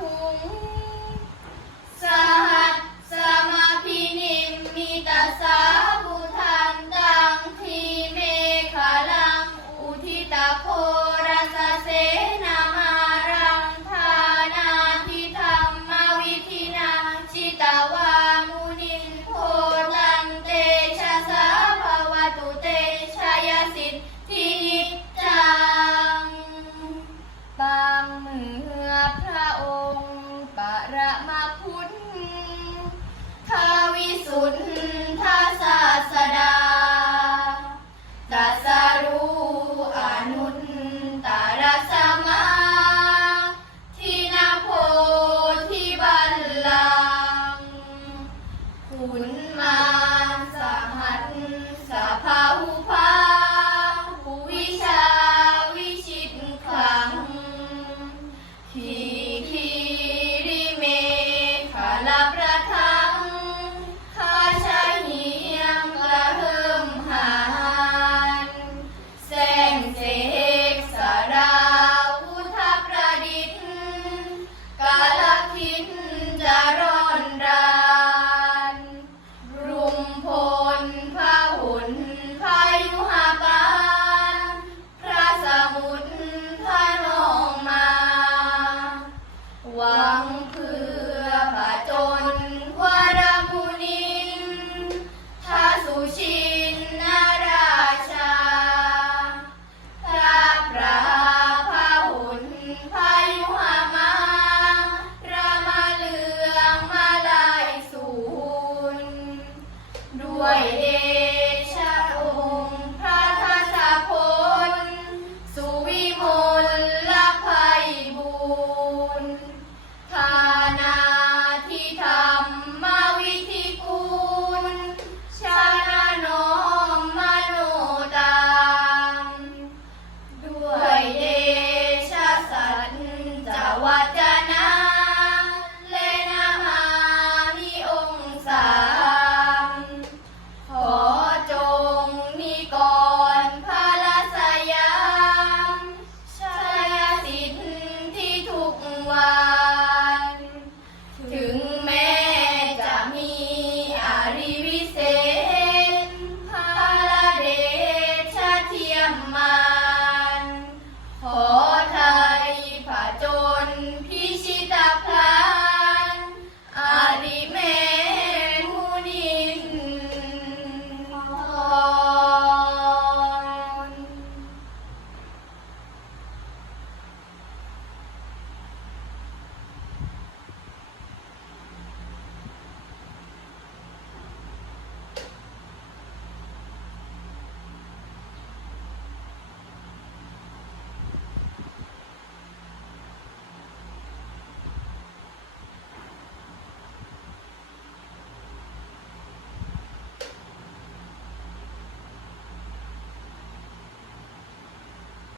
หุ